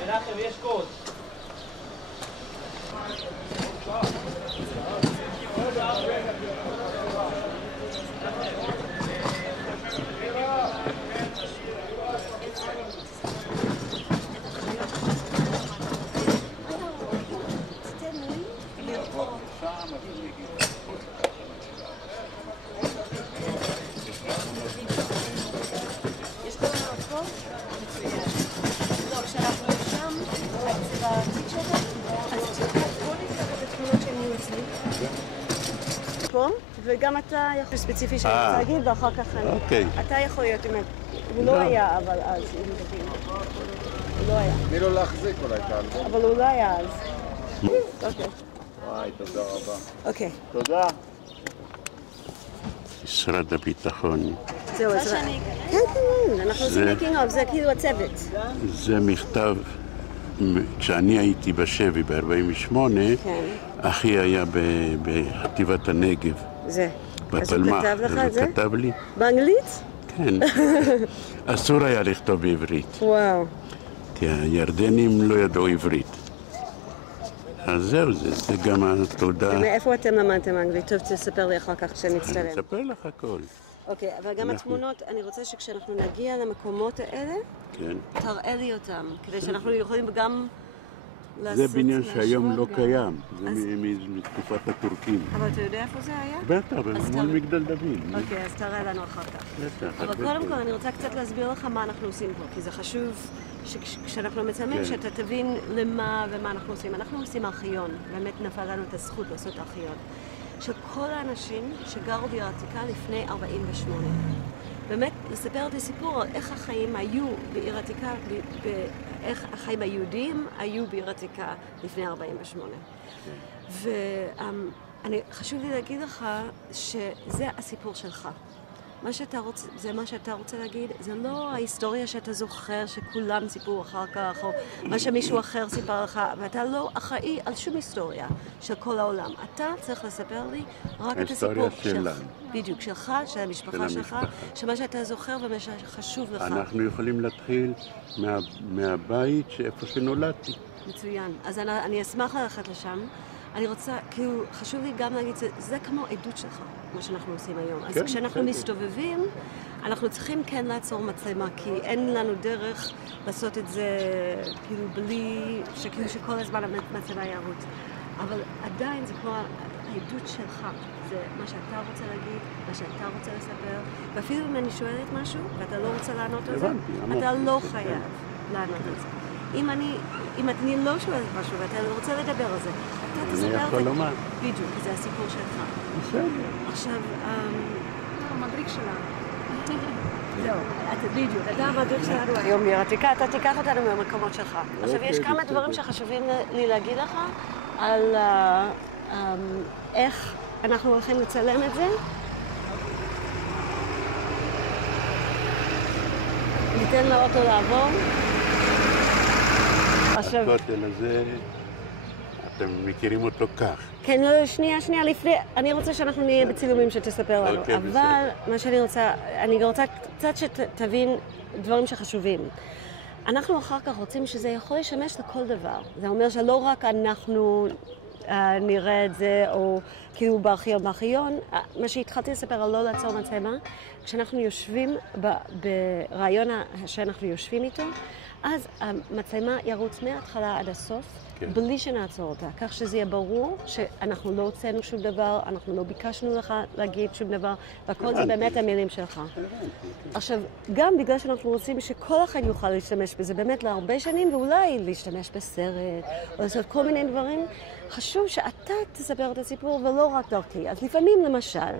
מנחם, יש קוד. וגם אתה יכול ספציפי שאני רוצה להגיד, ואחר כך אני... אוקיי. אתה יכול להיות, הוא לא היה, אבל אז, אם תבין. הוא לא היה. תני לו להחזיק אולי את האלבום. אבל הוא לא היה אז. אוקיי. וואי, תודה רבה. אוקיי. תודה. משרד הביטחון. זהו, אז... כן, כן, אנחנו עושים מקינג אוף, זה כאילו הצוות. זה מכתב, כשאני הייתי בשבי ב-48, אחי היה בחטיבת הנגב. זה. בפלמ"ח. אז הוא כתב לך את זה? הוא כתב לי. באנגלית? כן. אסור היה לכתוב בעברית. וואו. כי הירדנים לא ידעו עברית. אז זהו, זה גם התודה. ומאיפה אתם למדתם אנגלית? טוב, תספר לי אחר כך שנצטלם. אני אספר לך הכל. אוקיי, אבל גם התמונות, אני רוצה שכשאנחנו נגיע למקומות האלה, תראה לי אותם, כדי שאנחנו יכולים גם לעשות... זה בניין שהיום לא קיים, זה מתקופת הטורקים. אבל אתה יודע איפה זה היה? בטח, מול מגדל דוד. אוקיי, אז תראה לנו אחר כך. בטח. אבל קודם כל אני רוצה קצת להסביר לך מה אנחנו עושים פה, כי זה חשוב שכשאנחנו מצלמים, שאתה תבין למה ומה אנחנו עושים. אנחנו עושים ארכיון, באמת נפל לנו את הזכות לעשות ארכיון. של כל האנשים שגרו בעיר העתיקה לפני 48. באמת, לספר את הסיפור על איך החיים היו בעיר העתיקה, איך החיים היהודיים היו בעיר העתיקה לפני 48. וחשוב לי להגיד לך שזה הסיפור שלך. זה מה שאתה רוצה להגיד, זה לא ההיסטוריה שאתה זוכר שכולם סיפרו אחר כך, או מה שמישהו אחר סיפר לך, ואתה לא אחראי על שום היסטוריה של כל העולם. אתה צריך לספר לי רק את הסיפור שלך. בדיוק, שלך, של המשפחה שלך, שמה שאתה זוכר ומה שחשוב לך. אנחנו יכולים להתחיל מהבית איפה שנולדתי. מצוין. אז אני אשמח ללכת לשם. אני רוצה, כאילו, חשוב לי גם להגיד, זה כמו עדות שלך, מה שאנחנו עושים היום. אז כשאנחנו מסתובבים, אנחנו צריכים כן לעצור מצלמה, כי אין לנו דרך לעשות את זה, כאילו, בלי, כאילו שכל הזמן המצלמה יערוץ. אבל עדיין זה כמו העדות שלך. זה מה שאתה רוצה להגיד, מה שאתה רוצה לספר. ואפילו אם אני שואלת משהו, ואתה לא רוצה לענות על זה, אתה לא חייב לענות על זה. אם אני לא שואלת משהו ואתה לא רוצה לדבר על זה, אתה תספר את זה. אני יכול לומר. בדיוק, כי זה הסיפור שלך. בסדר. עכשיו, המדריך שלנו. זהו, בדיוק, אתה המדריך שלנו היום בעיר העתיקה, אתה תיקח אותנו מהמקומות שלך. עכשיו, יש כמה דברים שחשובים לי להגיד לך על איך אנחנו הולכים לצלם את זה. ניתן לאוטו לעבור. הכותל הזה, אתם מכירים אותו כך. כן, לא, שנייה, לפני, אני רוצה שאנחנו נהיה בצילומים שתספר לנו, אבל מה שאני רוצה קצת שתבין דברים שחשובים. אנחנו אחר כך רוצים שזה יכול לשמש לכל דבר. זה אומר שלא רק אנחנו נראה את זה, או כאילו בארכיון, מה שהתחלתי לספר על לא לעצור מצלמה, כשאנחנו יושבים ברעיון שאנחנו יושבים איתו, אז המצלמה ירוץ מההתחלה עד הסוף, בלי שנעצור אותה, כך שזה יהיה ברור שאנחנו לא הוצאנו שום דבר, אנחנו לא ביקשנו לך להגיד שום דבר, והכל זה באמת המילים שלך. עכשיו, גם בגלל שאנחנו רוצים שכל אחד יוכל להשתמש בזה באמת להרבה שנים, ואולי להשתמש בסרט, או לעשות כל מיני דברים, חשוב שאתה תספר את הסיפור ולא רק דרכי. אז לפעמים, למשל,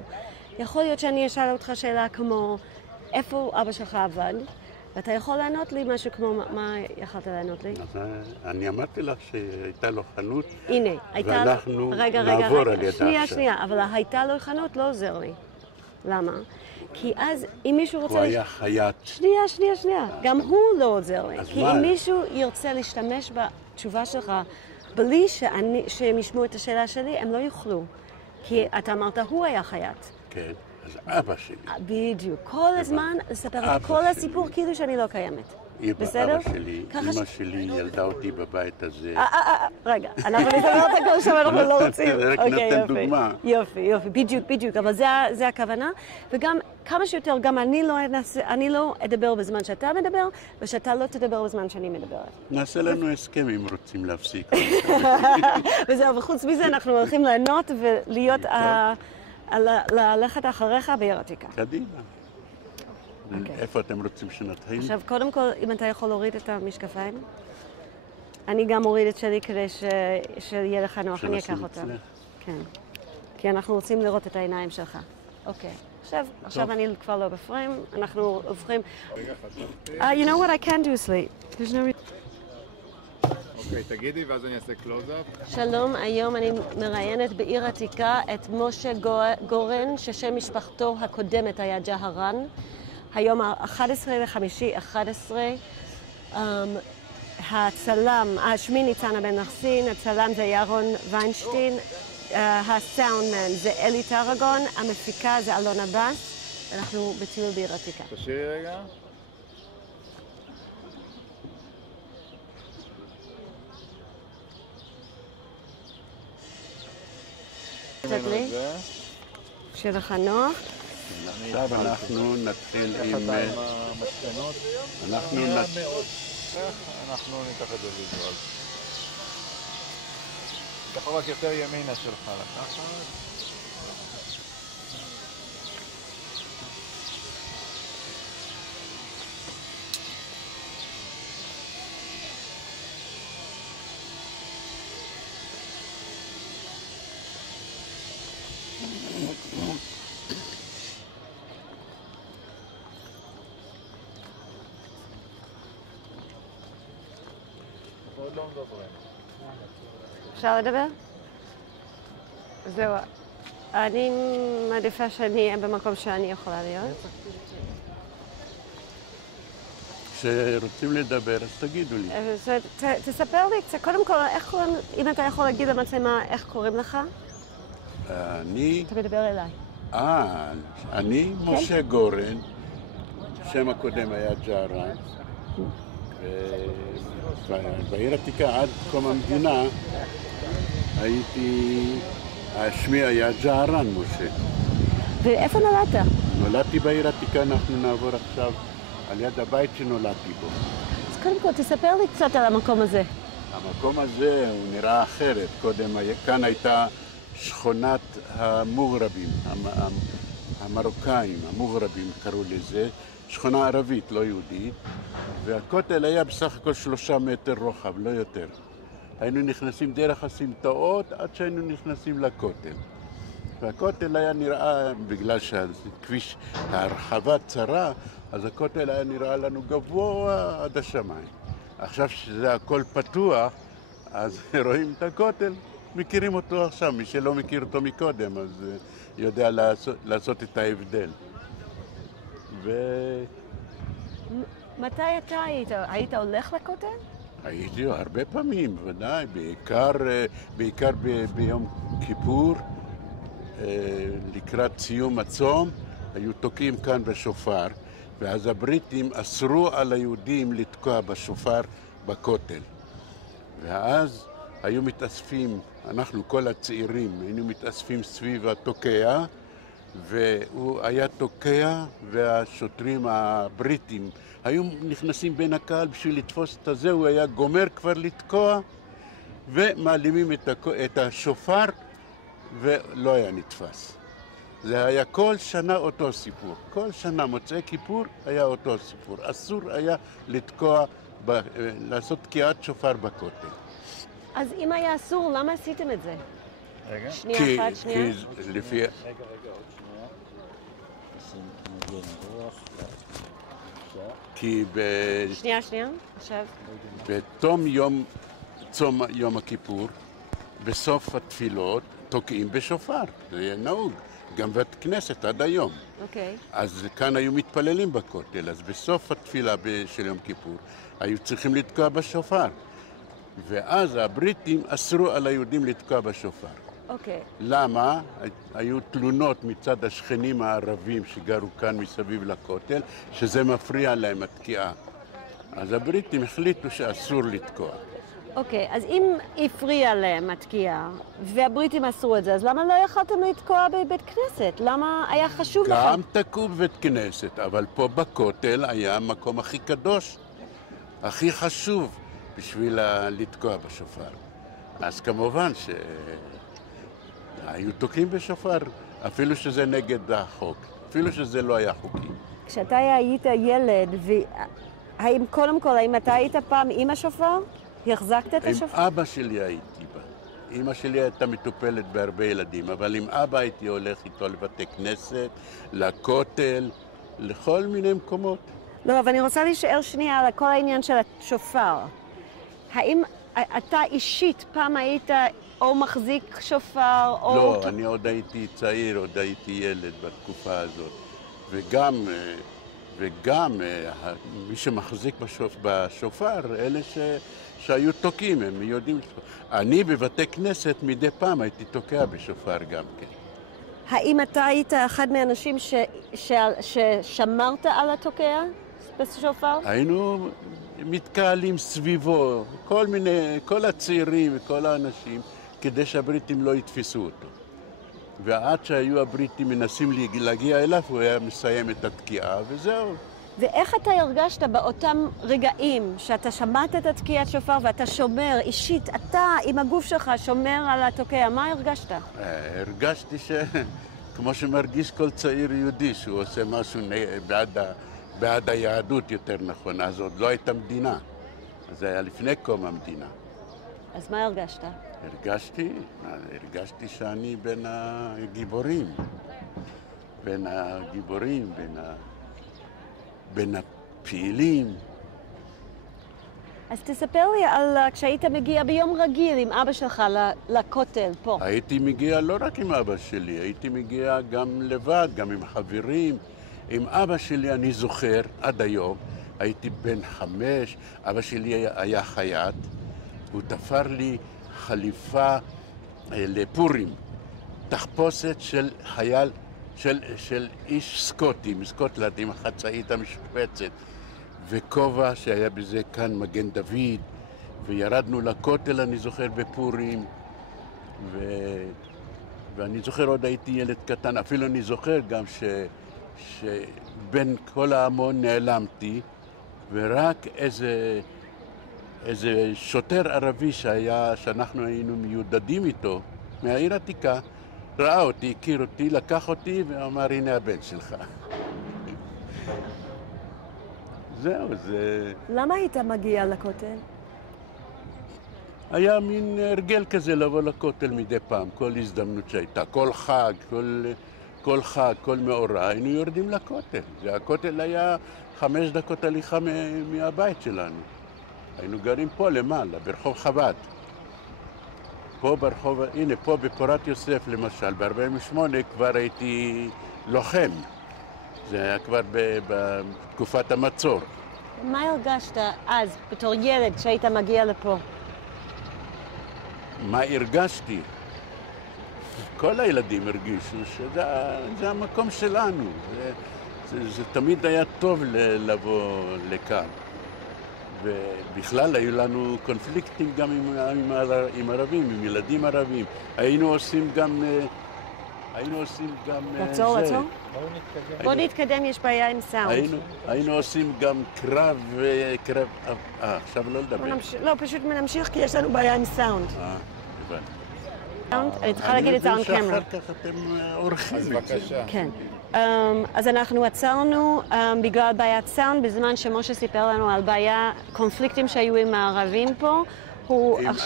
יכול להיות שאני אשאל אותך שאלה כמו, איפה אבא שלך עבד? ואתה יכול לענות לי משהו כמו, מה יכולת לענות לי? אני אמרתי לך שהייתה לו חנות, הנה, ואנחנו נעבור על ידה עכשיו. שנייה, אבל הייתה לו חנות לא עוזר לי. למה? כי אז אם מישהו רוצה... הוא היה חייט. שנייה. גם הוא לא עוזר לי. כי אם מישהו ירצה להשתמש בתשובה שלך בלי שהם ישמעו את השאלה שלי, הם לא יוכלו. כי אתה אמרת, הוא היה חייט. כן, אז אבא שלי. בדיוק. כל הזמן לספר את כל הסיפור כאילו שאני לא קיימת. בסדר? אבא שלי, אמא שלי ילדה אותי בבית הזה. רגע, אנחנו נסתכל את הכל שם, אנחנו לא רוצים. זה רק נותן דוגמה. יופי, בדיוק, אבל זה הכוונה. וגם כמה שיותר, גם אני לא אדבר בזמן שאתה מדבר, ושאתה לא תדבר בזמן שאני מדברת. נעשה לנו הסכם אם רוצים להפסיק. וזהו, וחוץ מזה אנחנו הולכים ליהנות ולהיות, ללכת אחריך בעיר עתיקה. קדימה. איפה אתם רוצים שנתחיל? עכשיו, קודם כל, אם אתה יכול להוריד את המשקפיים. אני גם אוריד את שלי כדי שיהיה לך נוח, אני אקח אותם. כן. כי אנחנו רוצים לראות את העיניים שלך. אוקיי. עכשיו אני כבר לא בפריים, אנחנו הופכים... You know what I can do, Sleep. There's no... אוקיי, תגידי ואז אני אעשה קלוז-אפ. שלום, היום אני מראיינת בעיר עתיקה את משה גורן, ששם משפחתו הקודמת היה ג'הרן. היום ה-11/5/11, הצלם, שמי ניצנה בן נחסין, הצלם זה ירון ויינשטיין, הסאונדמן זה אלי טרגון, המפיקה זה אלונה בס, אנחנו בטיול בעיר עתיקה. תשאירי רגע. תדלי, שיהיה לך נוח. עכשיו אנחנו נתחיל עם... המסקנות. אנחנו ניקח את זה ויזואל. אתה יכול רק יותר ימינה שלך לקחת. עוד לא מדברים. אפשר לדבר? זהו. אני מעדיפה שאני אהיה במקום שאני יכולה להיות. כשרוצים לדבר, אז תגידו לי. תספר לי קצת, קודם כל, אם אתה יכול להגיד למצלמה איך קוראים לך? אני... אתה מדבר אליי. אני משה גורן, שם הקודם היה ג'הרן. בעיר עתיקה עד קום המדינה שמי היה ג'הרן משה. ואיפה נולדת? נולדתי בעיר עתיקה, אנחנו נעבור עכשיו על יד הבית שנולדתי בו. אז קודם כל תספר לי קצת על המקום הזה. המקום הזה הוא נראה אחרת. קודם כאן הייתה שכונת המוגרבים, המרוקאים, המוגרבים קראו לזה, שכונה ערבית, לא יהודית, והכותל היה בסך הכל 3 מטר רוחב, לא יותר. היינו נכנסים דרך הסמטאות עד שהיינו נכנסים לכותל. והכותל היה נראה, בגלל שהכביש, ההרחבה צרה, אז הכותל היה נראה לנו גבוה עד השמיים. עכשיו שזה הכל פתוח, אז רואים את הכותל, מכירים אותו עכשיו. מי שלא מכיר אותו מקודם, אז יודע לעשות את ההבדל. מתי אתה היית הולך לכותל? הייתי הרבה פעמים, ודאי, בעיקר ביום כיפור, לקראת סיום הצום, היו תוקעים כאן בשופר, ואז הבריטים אסרו על היהודים לתקוע בשופר בכותל. ואז היו מתאספים, אנחנו כל הצעירים, היינו מתאספים סביב התוקע, והוא היה תוקע, והשוטרים הבריטים היו נכנסים בין הקהל בשביל לתפוס את הזה, הוא היה גומר כבר לתקוע, ומעלימים את השופר, ולא היה נתפס. זה היה כל שנה אותו סיפור. כל שנה מוצאי כיפור היה אותו סיפור. אסור היה לתקוע, לעשות תקיעת שופר בכותל. אז אם היה אסור, למה עשיתם את זה? רגע. שנייה אחת, שנייה. כי לפי... רגע, עוד שנייה. נשים מגן רוח. כי שנייה, עכשיו. בתום צום יום הכיפור, בסוף התפילות, תוקעים בשופר. זה יהיה נהוג. גם בית כנסת עד היום. אוקיי. אז כאן היו מתפללים בכותל, אז בסוף התפילה של יום כיפור היו צריכים לתקוע בשופר. ואז הבריטים אסרו על היהודים לתקוע בשופר. אוקיי. למה? היו תלונות מצד השכנים הערבים שגרו כאן מסביב לכותל, שזה מפריע להם התקיעה. אז הבריטים החליטו שאסור לתקוע. אוקיי, אז אם הפריע להם התקיעה, והבריטים אסרו את זה, אז למה לא יכלתם לתקוע בבית כנסת? למה היה חשוב לכם? גם תקעו בבית כנסת, אבל פה בכותל היה המקום הכי קדוש, הכי חשוב בשביל לתקוע בשופר. אז כמובן שהיו תוקעים בשופר, אפילו שזה נגד החוק, אפילו שזה לא היה חוקי. כשאתה היית ילד, האם קודם כל, האם אתה היית פעם עם השופר? החזקת את השופר? עם אבא שלי הייתי בה. אמא שלי הייתה מטופלת בהרבה ילדים, אבל עם אבא הייתי הולך איתו לבתי כנסת, לכותל, לכל מיני מקומות. לא, אבל אני רוצה להישאר שנייה על כל העניין של השופר. האם אתה אישית פעם היית או מחזיק שופר או... לא, אני עוד הייתי צעיר, עוד הייתי ילד בתקופה הזאת. וגם מי שמחזיק בשופר, אלה שהיו תוקעים, הם יודעים. אני בבתי כנסת מדי פעם הייתי תוקע בשופר גם כן. האם אתה היית אחד מהאנשים ששמרת על התוקע בשופר? היינו מתקהלים סביבו, כל הצעירים וכל האנשים, כדי שהבריטים לא יתפסו אותו. ועד שהיו הבריטים מנסים להגיע אליו, הוא היה מסיים את התקיעה, וזהו. ואיך אתה הרגשת באותם רגעים שאתה שמעת את התקיעת שופר ואתה שומר אישית, אתה עם הגוף שלך שומר על התוקע, מה הרגשת? הרגשתי כמו שמרגיש כל צעיר יהודי, שהוא עושה משהו בעד היהדות יותר נכון, אז עוד לא הייתה מדינה. זה היה לפני קום המדינה. אז מה הרגשת? הרגשתי שאני בין הגיבורים. בין הפעילים. אז תספר לי על כשהיית מגיע ביום רגיל עם אבא שלך לכותל פה. הייתי מגיע לא רק עם אבא שלי, הייתי מגיע גם לבד, גם עם חברים. עם אבא שלי אני זוכר עד היום, הייתי בן 5, אבא שלי היה חייט, הוא תפר לי חליפה לפורים, תחפושת של חייל, של איש סקוטי, מסקוטלנד, עם החצאית המשופצת, וכובע שהיה בזה כאן מגן דוד, וירדנו לכותל, אני זוכר, בפורים, ואני זוכר עוד הייתי ילד קטן, אפילו אני זוכר גם שבין כל ההמון נעלמתי, ורק איזה שוטר ערבי שאנחנו היינו מיודדים איתו, מהעיר עתיקה, ראה אותי, הכיר אותי, לקח אותי ואמר, הנה הבן שלך. זהו, זה... למה היית מגיע לכותל? היה מין הרגל כזה לבוא לכותל מדי פעם, כל הזדמנות שהייתה, כל חג, כל מאורע, היינו יורדים לכותל. והכותל היה 5 דקות הליכה מהבית שלנו. היינו גרים פה למעלה, ברחוב חב"ד. פה ברחוב, הנה, פה בפורת יוסף למשל, ב-48 כבר הייתי לוחם. זה היה כבר בתקופת המצור. מה הרגשת אז, בתור ילד, כשהיית מגיע לפה? מה הרגשתי? כל הילדים הרגישו שזה המקום שלנו. זה תמיד היה טוב לבוא לכאן. ובכלל היו לנו קונפליקטים גם עם ערבים, עם ילדים ערבים. היינו עושים גם עצור. בוא נתקדם, יש בעיה עם סאונד. היינו עושים גם קרב, עכשיו לא לדבר. לא, פשוט נמשיך כי יש לנו בעיה עם סאונד. הבנתי. אני צריכה להגיד את זה on camera. אני מבין שאחר כך אתם עורכים את זה. אז בבקשה. כן. אז אנחנו עצרנו בגלל בעיית סאונד, בזמן שמשה סיפר לנו על קונפליקטים שהיו עם הערבים פה.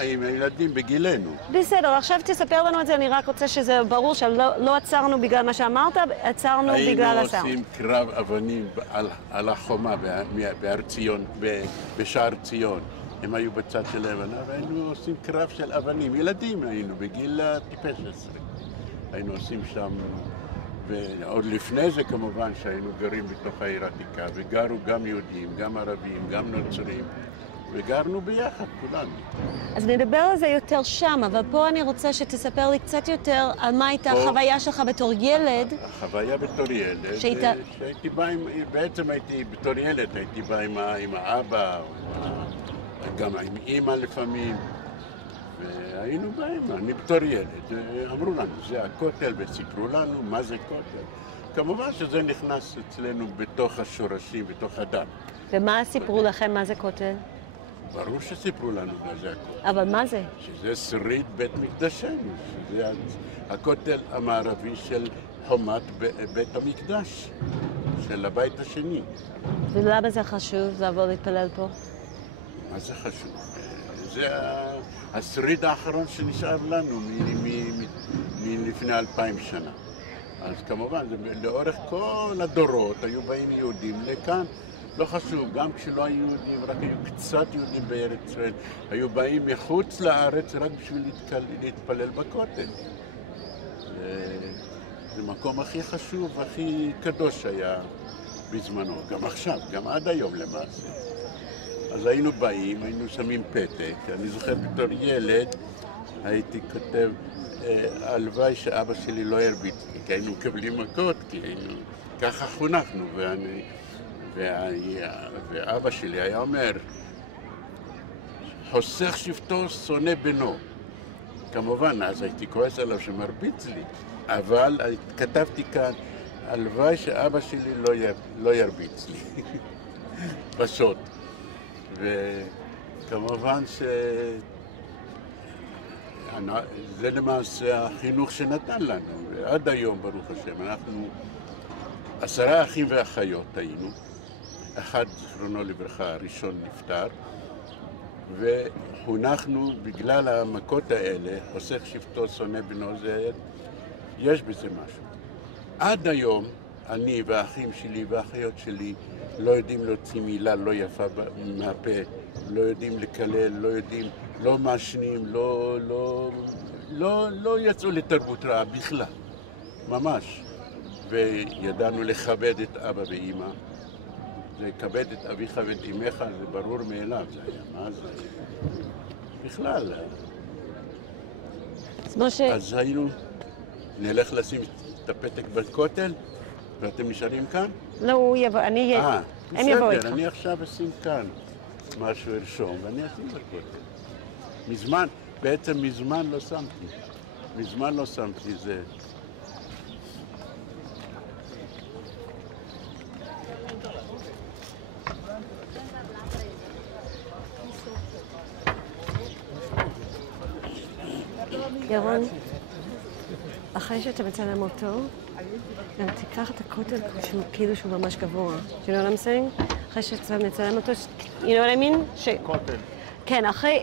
עם הילדים בגילנו. בסדר, עכשיו תספר לנו את זה, אני רק רוצה שזה ברור שלא עצרנו בגלל מה שאמרת, עצרנו בגלל הסאונד. היינו עושים קרב אבנים על החומה בהר ציון, בשער ציון. הם היו בצד שלהם, והיינו עושים קרב של אבנים. ילדים היינו, בגיל טיפש 10. היינו עושים שם, ועוד לפני זה כמובן שהיינו גרים בתוך העיר העתיקה, וגרו גם יהודים, גם ערבים, גם נוצרים, וגרנו ביחד, כולנו. אז נדבר על זה יותר שם, אבל פה אני רוצה שתספר לי קצת יותר על מה הייתה החוויה שלך בתור ילד. החוויה בתור ילד, שהייתי בא בעצם הייתי בתור ילד, הייתי בא עם האבא, גם עם אמא לפעמים, והיינו באים, אני בתור ילד, אמרו לנו, זה הכותל, וסיפרו לנו מה זה כותל. כמובן שזה נכנס אצלנו בתוך השורשים, בתוך הדת. ומה סיפרו לכם מה זה כותל? ברור שסיפרו לנו מה זה הכותל. אבל מה זה? שזה שריד בית מקדשנו, שזה הכותל המערבי של חומת בית המקדש, של הבית השני. ולמה זה חשוב לבוא להתפלל פה? מה זה חשוב? זה השריד האחרון שנשאר לנו מלפני 2000 שנה. אז כמובן, לאורך כל הדורות היו באים יהודים לכאן. לא חשוב, גם כשלא היו יהודים, רק היו קצת יהודים בארץ ישראל, היו באים מחוץ לארץ רק בשביל להתפלל בכותל. זה המקום הכי חשוב, הכי קדוש היה בזמנו, גם עכשיו, גם עד היום למעשה. אז היינו באים, היינו שמים פתק, אני זוכר בתור ילד, הייתי כותב, הלוואי שאבא שלי לא ירביץ לי, כי היינו מקבלים מכות, כי היינו, ככה חונכנו, ואבא שלי היה אומר, חוסך שבטו שונא בנו. כמובן, אז הייתי כועס עליו שמרביץ לי, אבל כתבתי כאן, הלוואי שאבא שלי לא ירביץ לי, פשוט. וכמובן זה למעשה החינוך שנתן לנו, ועד היום, ברוך השם, אנחנו 10 אחים ואחיות היינו. אחד, זכרונו לברכה, הראשון נפטר, וחונכנו בגלל המכות האלה, חוסך שבטו שונא בנו, יש בזה משהו. עד היום, אני והאחים שלי והאחיות שלי לא יודעים להוציא מילה לא יפה מהפה, לא יודעים לקלל, לא יודעים, לא מעשנים, לא יצאו לתרבות רעה בכלל, ממש. וידענו לכבד את אבא ואמא. זה כבד את אביך ואת אמך, זה ברור מאליו, זה היה, מה זה? בכלל. אז היינו, נלך לשים את הפתק בכותל, ואתם נשארים כאן? לא, הוא יבוא, הם יבואו איתך. בסדר, אני עכשיו אשים כאן משהו ארשום, ואני אשים בכותל. מזמן, בעצם מזמן לא שמתי, זה... ירון, אחרי שאתה מצלם אותו, גם תיקח את הכותל כאילו שהוא ממש גבוה. You know what I'm saying? אחרי שאתה מצלם אותו, you know what I mean? כותל. כן, אחרי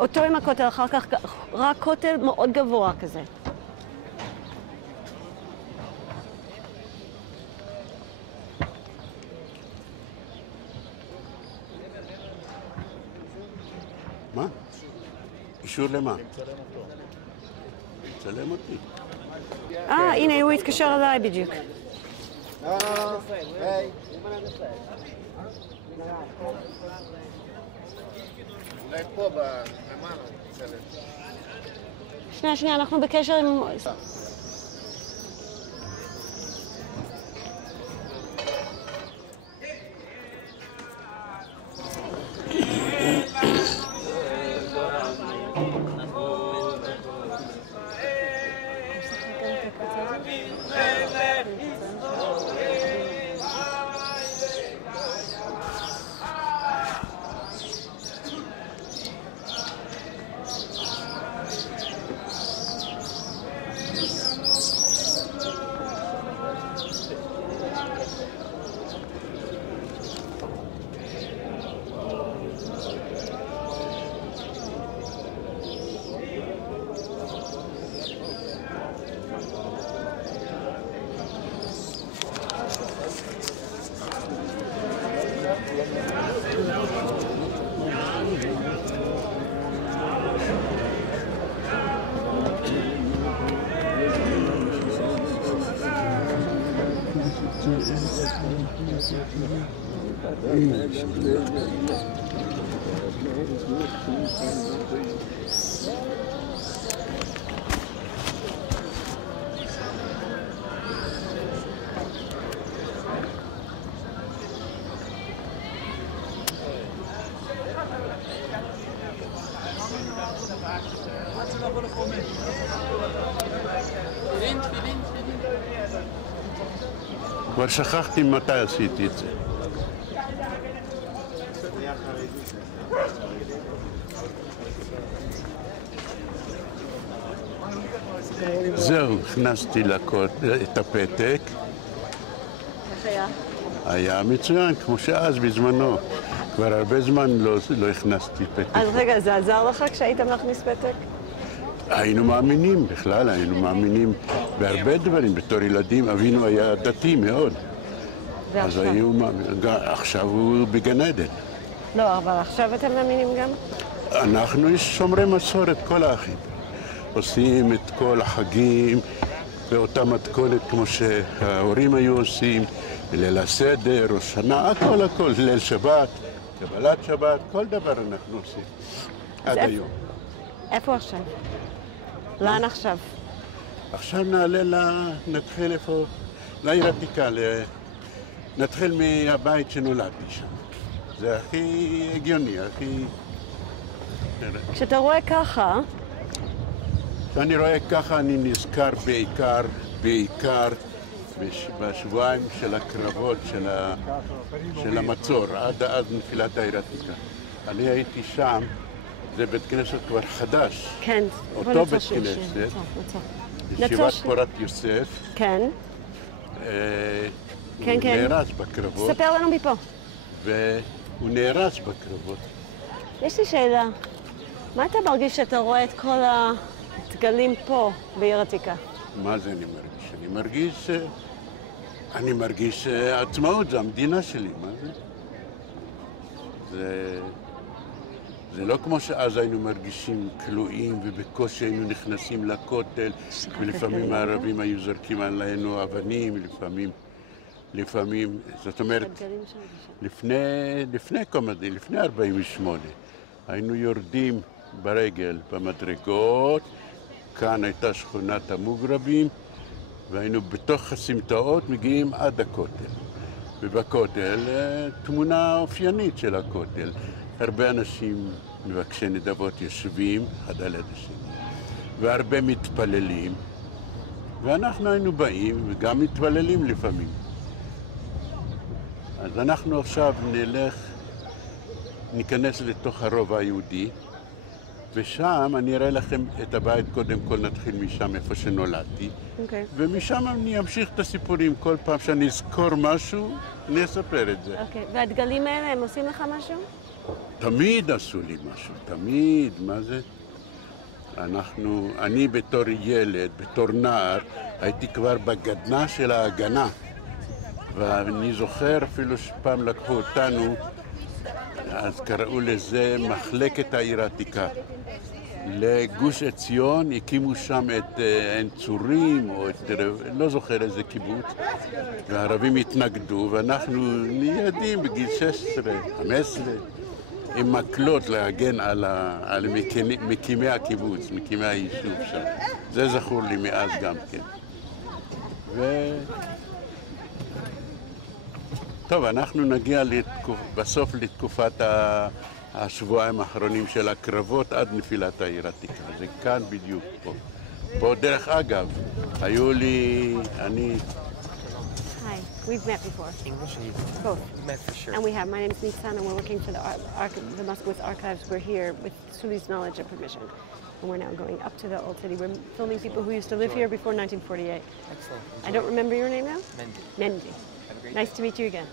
אותו עם הכותל, אחר כך רק כותל מאוד גבוה כזה. מה? אישור למה? צלם אותי. הנה, הוא התקשר אליי בדיוק. אולי פה למעלה, צלם. שנייה, אנחנו בקשר עם... כבר שכחתי מתי עשיתי את זה. זהו, הכנסתי את הפתק. איך היה? היה מצוין, כמו שאז בזמנו. כבר הרבה זמן לא הכנסתי פתק. אז רגע, זה עזר לך כשהיית מכניס פתק? היינו מאמינים, בכלל היינו מאמינים בהרבה דברים. בתור ילדים אבינו היה דתי מאוד. אז עכשיו הוא בגן עדן. לא, אבל עכשיו אתם מאמינים גם? אנחנו שומרי מסורת, כל האחים. עושים את כל החגים באותה מתכונת כמו שההורים היו עושים, ליל הסדר, ראש שנה, הכל, ליל שבת, קבלת שבת, כל דבר אנחנו עושים עד היום. איפה עכשיו? לאן עכשיו? עכשיו נתחיל איפה? לעיר עתיקה, נתחיל מהבית שנולדתי שם. זה הכי הגיוני, הכי... כשאתה רואה ככה... כשאני רואה ככה אני נזכר בעיקר בשבועיים של הקרבות של המצור, עד נפילת העיר עתיקה. אני הייתי שם, זה בית כנסת כבר חדש. כן. אותו בית כנסת, ישיבת פורת יוסף. כן. הוא נהרס בקרבות. ספר לנו מפה. והוא נהרס בקרבות. יש לי שאלה. מה אתה מרגיש שאתה רואה את כל הדגלים פה בעיר עתיקה? מה זה אני מרגיש? אני מרגיש עצמאות, זה המדינה שלי, מה זה? זה לא כמו שאז היינו מרגישים כלואים ובקושי היינו נכנסים לכותל ולפעמים הערבים היו זורקים עלינו אבנים, לפעמים, זאת אומרת, לפני קומדי, לפני 48, היינו יורדים ברגל במדרגות, כאן הייתה שכונת המוגרבים, והיינו בתוך הסמטאות מגיעים עד הכותל. ובכותל, תמונה אופיינית של הכותל. הרבה אנשים מבקשי נדבות יושבים אחד על יד השני, והרבה מתפללים, ואנחנו היינו באים וגם מתפללים לפעמים. אז אנחנו עכשיו ניכנס לתוך הרובע היהודי, ושם אני אראה לכם את הבית, קודם כל נתחיל משם איפה שנולדתי, ומשם אני אמשיך את הסיפורים. כל פעם שאני אזכור משהו, אני אספר את זה. והדגלים האלה, הם עושים לך משהו? תמיד עשו לי משהו, תמיד, מה זה? אני בתור ילד, בתור נער, הייתי כבר בגדנה של ההגנה. ואני זוכר אפילו שפעם לקחו אותנו, אז קראו לזה מחלקת העיר העתיקה. לגוש עציון הקימו שם את עין צורים, או את, לא זוכר איזה קיבוץ, והערבים התנגדו, ואנחנו ילדים בגיל 16, 15, עם מקלות להגן על מקימי הקיבוץ, מקימי היישוב שם. זה זכור לי מאז גם כן. טוב, אנחנו נגיע בסוף לתקופת השבועיים האחרונים של הקרבות עד נפילת העיר העתיקה. זה כאן בדיוק פה. פה דרך אגב, היו לי, Hi, we've met before. English or Both. we met for sure. And we have. My name is Nisan, and we're working for the Moskowitz Archives. We're here with Suli's knowledge and permission. And we're now going up to the Old City. We're filming people who used to live here before 1948. Excellent. I don't remember your name now? Mendy. Mendy. Have a great Nice to meet you again.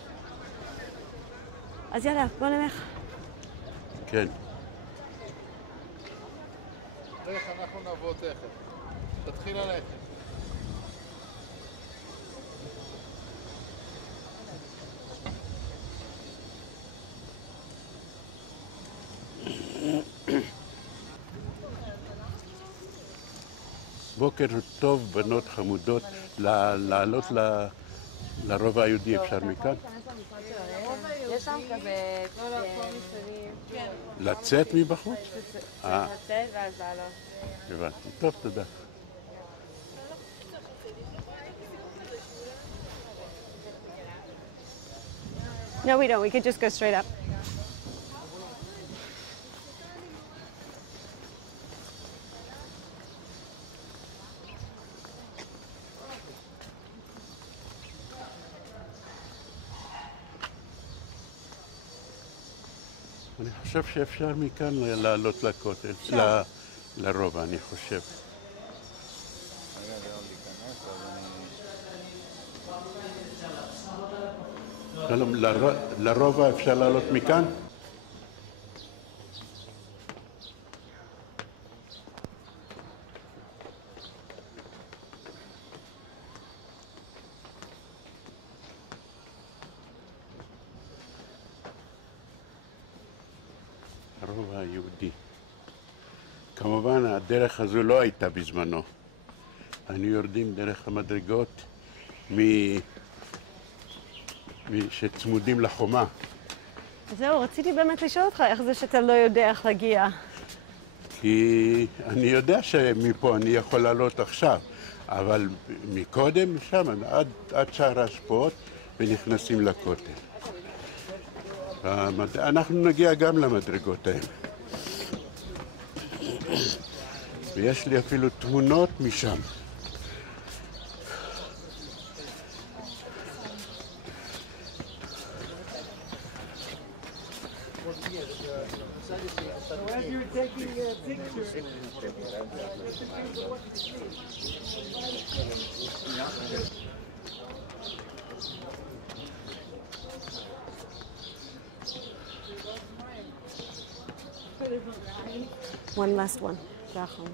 אז יאללה, בוא נלך. כן. איך אנחנו נבוא תכף. תתחיל ללכת. בוקר טוב, בנות חמודות, לעלות לרובע היהודי אפשר מכאן? יש שם כזה... לצאת מבחוץ? לצאת ואז לעלות. הבנתי. טוב, תודה. No, we don't. We could just go straight up. אני חושב שאפשר מכאן לעלות לכותל, לרובע, אני חושב. שלום, לרובע אפשר לעלות מכאן? הרובע היהודי. כמובן, הדרך הזו לא הייתה בזמנו. היינו יורדים דרך המדרגות שצמודים לחומה. זהו, רציתי באמת לשאול אותך איך זה שאתה לא יודע איך להגיע. כי אני יודע שמפה אני יכול לעלות עכשיו, אבל מקודם שם, עד שער ההשפעות, ונכנסים לכותל. אנחנו נגיע גם למדרגות האלה. ויש לי אפילו תמונות משם. One last one. זה האחרון.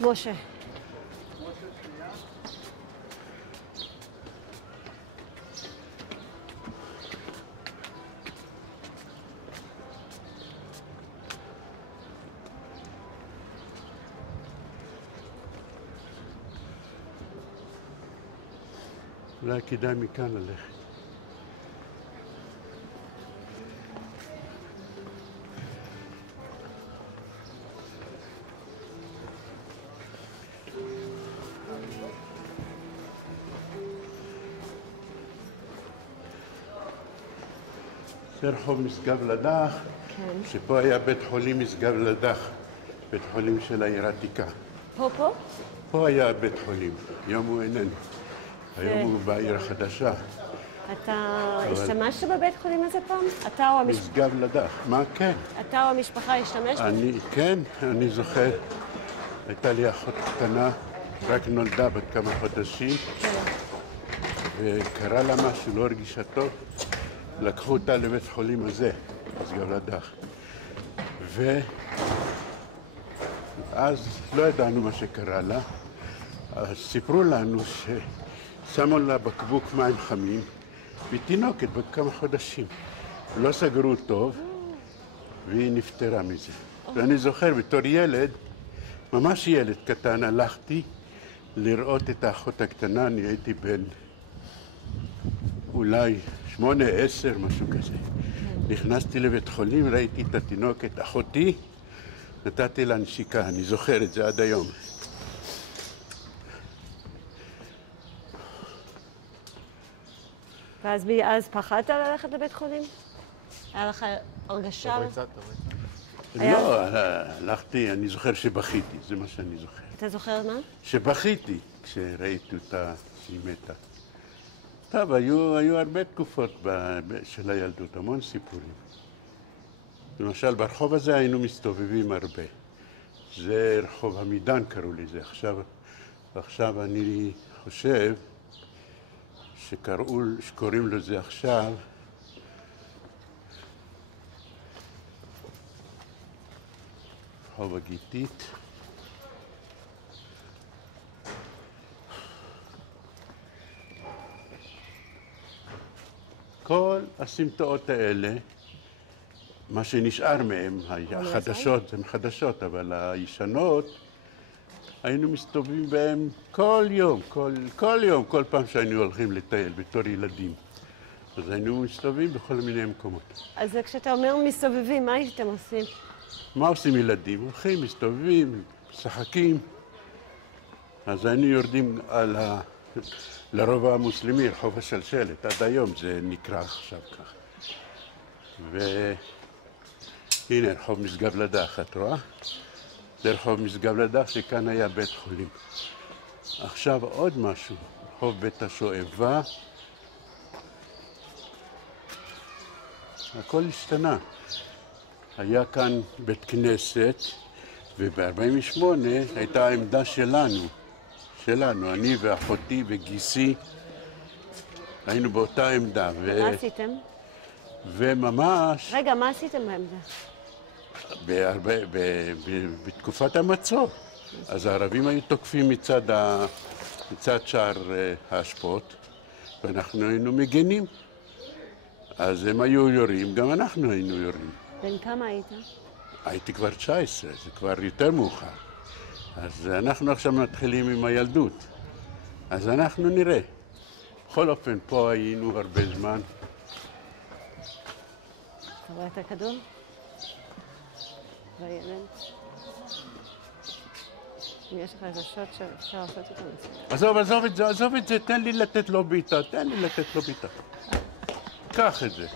משה. אולי כדאי מכאן ללכת. זה רחוב משגב לדח, שפה היה בית חולים משגב לדח, בית חולים של העיר העתיקה. פה? פה היה בית חולים, היום הוא איננו. היום הוא בעיר החדשה. אתה השתמשת בבית חולים הזה פעם? אתה או המשפחה? משגב לדח, מה כן? אתה או המשפחה השתמשת? כן, אני זוכר. הייתה לי אחות קטנה, רק נולדה בת כמה חודשים, וקרה לה משהו, לא הרגישה טוב. לקחו אותה לבית חולים הזה, משגב לדח. ואז לא ידענו מה שקרה לה. אז סיפרו לנו ששמו לה בקבוק מים חמים, ותינוקת בכמה חודשים. לא סגרו טוב, והיא נפטרה מזה. ואני זוכר בתור ילד, ממש ילד קטן, הלכתי לראות את האחות הקטנה, אני הייתי בן אולי 8-10, משהו כזה. נכנסתי לבית חולים, ראיתי את התינוקת, אחותי, נתתי לה נשיקה, אני זוכר את זה עד היום. ואז פחדת ללכת לבית חולים? היה לך הרגשה? לא, הלכתי, אני זוכר שבכיתי, זה מה שאני זוכר. אתה זוכר מה? שבכיתי כשראיתי אותה שהיא מתה. טוב, היו הרבה תקופות של הילדות, המון סיפורים. למשל, ברחוב הזה היינו מסתובבים הרבה. זה רחוב עמידן קראו לזה. עכשיו אני חושב שקוראים לזה עכשיו רחוב הגיתית. כל הסמטאות האלה, מה שנשאר מהם, החדשות, הן חדשות, אבל הישנות, היינו מסתובבים בהם כל יום, כל פעם שהיינו הולכים לטייל בתור ילדים. אז היינו מסתובבים בכל מיני מקומות. אז כשאתה אומר מסתובבים, מה הייתם עושים? מה עושים ילדים? הולכים, מסתובבים, משחקים. אז היינו יורדים לרובע המוסלמי, רחוב השלשלת. עד היום זה נקרא עכשיו כך. והנה רחוב משגב לדח, את רואה? זה רחוב משגב לדח שכאן היה בית חולים. עכשיו עוד משהו, רחוב בית השואבה. הכל השתנה. היה כאן בית כנסת, וב-48 הייתה העמדה שלנו, אני ואחותי וגיסי, היינו באותה עמדה. מה עשיתם? וממש... רגע, מה עשיתם בעמדה? בתקופת המצור. אז הערבים היו תוקפים מצד שער האשפות, ואנחנו היינו מגנים. אז הם היו יורים, גם אנחנו היינו יורים. בן כמה היית? הייתי כבר 19, זה כבר יותר מאוחר. אז אנחנו עכשיו מתחילים עם הילדות. אז אנחנו נראה. בכל אופן, פה היינו הרבה זמן. אתה רואה את הכדור? בילד? אם יש לך איזה שוט שאפשר לעשות איתו. עזוב את זה, תן לי לתת לו בעיטה, קח את זה.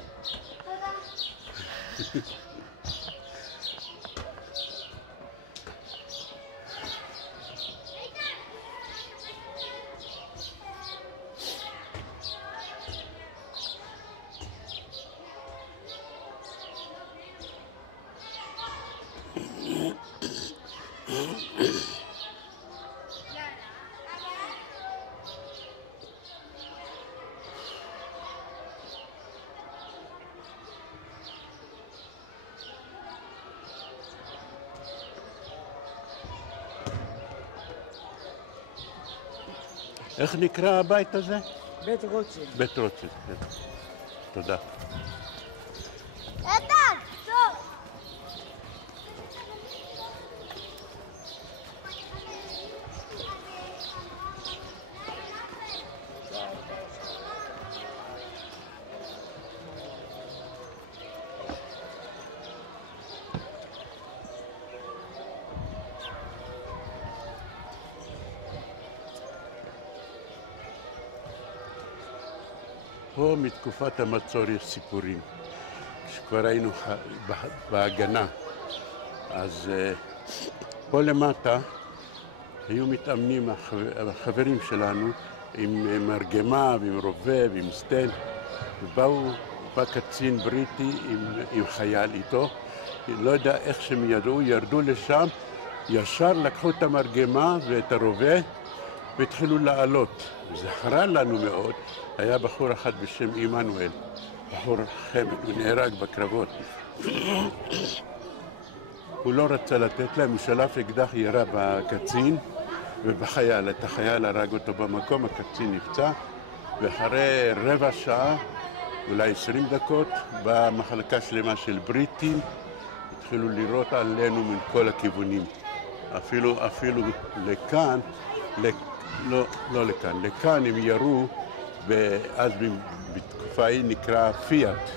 איך נקרא הבית הזה? בית רוטשילד. בית רוטשילד, כן. תודה. פה מתקופת המצור יש סיפורים, שכבר היינו בהגנה. אז פה למטה היו מתאמנים החברים שלנו עם מרגמה ועם רובה ועם סטל, ובא קצין בריטי עם חייל איתו. לא יודע איך שהם ירדו לשם, ישר לקחו את המרגמה ואת הרובה והתחילו לעלות. זה חרה לנו מאוד. היה בחור אחד בשם עמנואל, בחור חמד, הוא נהרג בקרבות. הוא לא רצה לתת להם, הוא שלף אקדח ירה בקצין ובחייל. את החייל הרג אותו במקום, הקצין נפצע, ואחרי רבע שעה, אולי 20 דקות, באה מחלקה שלמה של בריטים, התחילו לירות עלינו מכל הכיוונים. אפילו לכאן, לא לכאן, לכאן הם ירו, ואז בתקופה היא נקרא פיאט,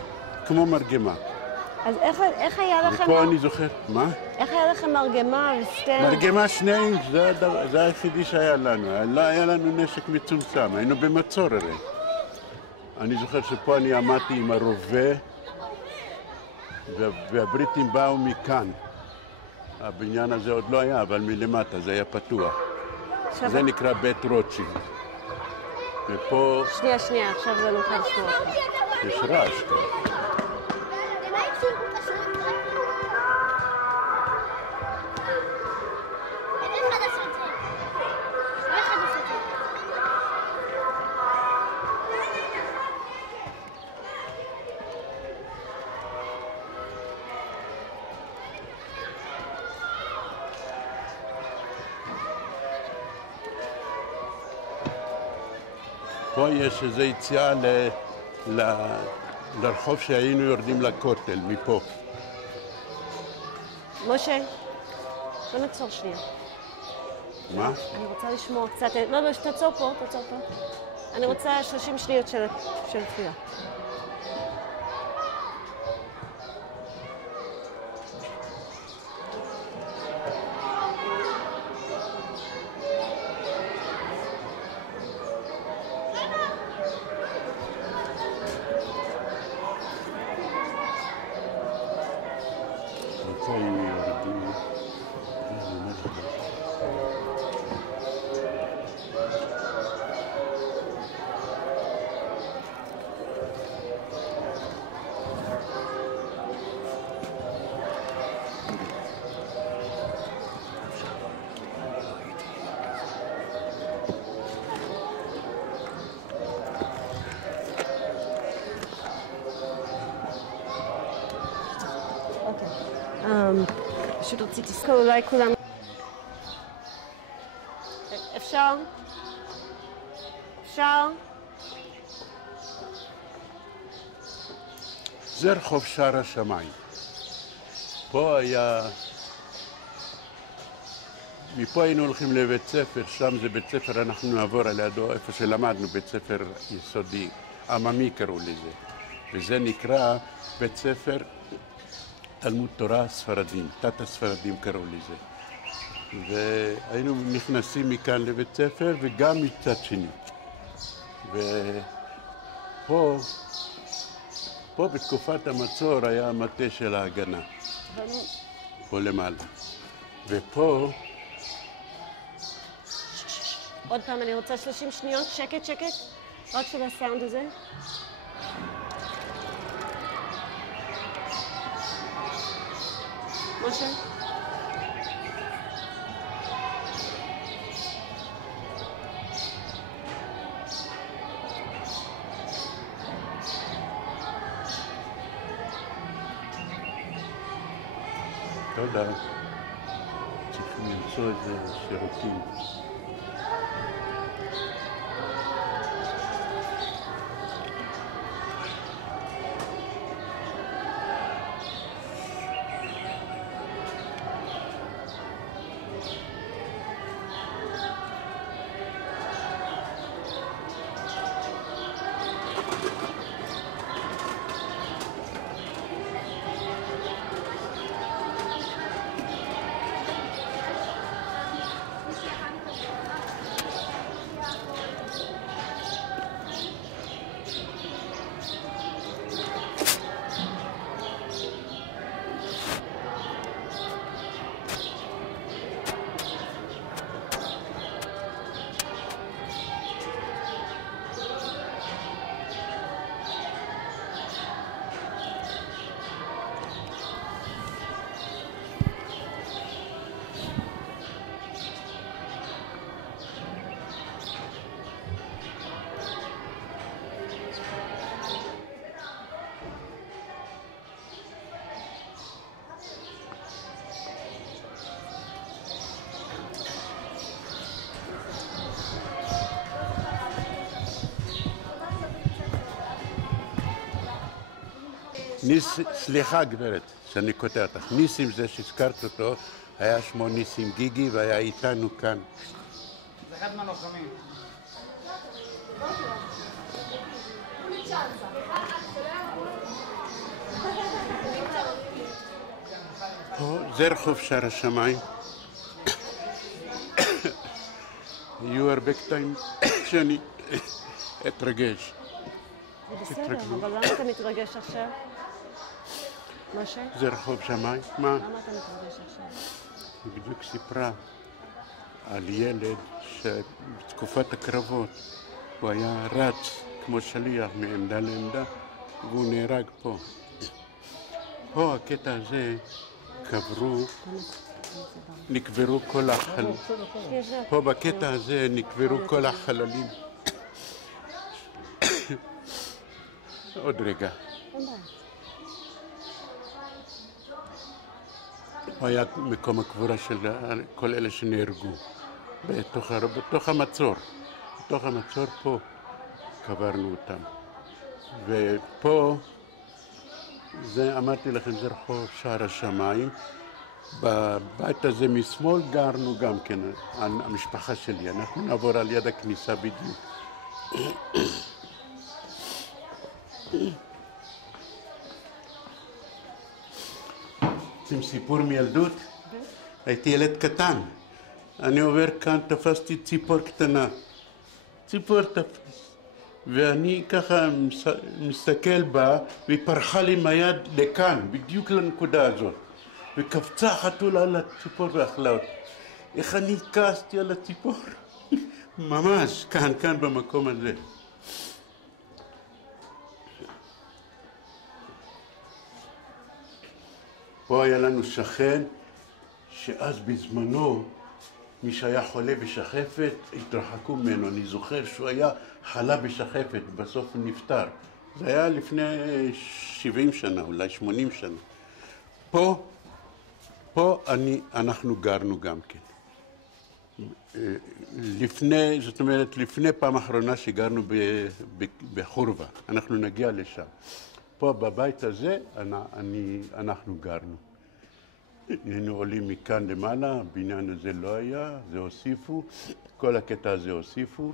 כמו מרגמה. אז איך היה לכם... ופה אני זוכר, מה? איך היה לכם מרגמה וסטנד? מרגמה 2, זה היחידי שהיה לנו. לא היה לנו נשק מצומצם, היינו במצור הרי. אני זוכר שפה אני עמדתי עם הרובה, והבריטים באו מכאן. הבניין הזה עוד לא היה, אבל מלמטה, זה היה פתוח. זה נקרא בית רוטשילד. ופה... שנייה, עכשיו זה נוכל לשמוע אותך. יש רעש. פה יש איזו יציאה לרחוב שהיינו יורדים לכותל, מפה. משה, בוא נעצור שנייה. מה? אני רוצה לשמוע קצת... לא, תעצור פה. אני רוצה 30 שניות של תפילה. פשוט רציתי לזכור, אולי כולם... אפשר? זה רחוב שער השמיים. פה היה... מפה היינו הולכים לבית ספר, שם זה בית ספר, אנחנו נעבור על ידו, איפה שלמדנו, בית ספר יסודי, עממי קראו לזה. וזה נקרא בית ספר תלמוד תורה ספרדים, תת הספרדים קראו לזה. והיינו נכנסים מכאן לבית ספר וגם מצד שני. ופה, בתקופת המצור היה המטה של ההגנה. פה למעלה. ופה... עוד פעם, אני רוצה 30 שניות, שקט, רק של הסאונד הזה. משה? תודה. צריכים למצוא איזה שירותים. סליחה גברת, שאני קוטע אותך. ניסים זה שהזכרת אותו, היה שמו ניסים גיגי והיה איתנו כאן. זה אחד מהלוחמים. פה זה רחוב שער השמיים. יהיו הרבה קטעים שאני אתרגש. זה בסדר, אבל למה אתה מתרגש עכשיו? משה? זה רחוב שמיים. מה? למה אתה מתרגש עכשיו? היא בדיוק סיפרה על ילד שבתקופת הקרבות הוא היה רץ כמו שליח מעמדה לעמדה והוא נהרג פה. פה הקטע הזה נקברו כל החללים. פה בקטע הזה נקברו כל החללים. עוד רגע. הוא היה מקום הקבורה של כל אלה שנהרגו בתוך המצור. בתוך המצור פה קברנו אותם. ופה, אמרתי לכם, זה רחוב שער השמיים. בבית הזה משמאל גרנו גם כן, המשפחה שלי. אנחנו נעבור על יד הכניסה בדיוק. רוצים סיפור מילדות? הייתי ילד קטן. אני עובר כאן, תפסתי ציפור קטנה. ציפור תפס. ואני ככה מסתכל בה, והיא פרחה לי מהיד לכאן, בדיוק לנקודה הזאת. וקפצה חתולה על הציפור ואכלה אותה. איך אני כעסתי על הציפור? ממש, כאן במקום הזה. פה היה לנו שכן שאז בזמנו מי שהיה חולה בשחפת התרחקו ממנו. אני זוכר שהוא היה חלה בשחפת, בסוף הוא נפטר. זה היה לפני 70 שנה, אולי 80 שנה. פה אנחנו גרנו גם כן. זאת אומרת, לפני פעם אחרונה שגרנו בחורבה, אנחנו נגיע לשם. פה בבית הזה אנחנו גרנו. היינו עולים מכאן למעלה, הבניין הזה לא היה, זה הוסיפו, כל הקטע הזה הוסיפו.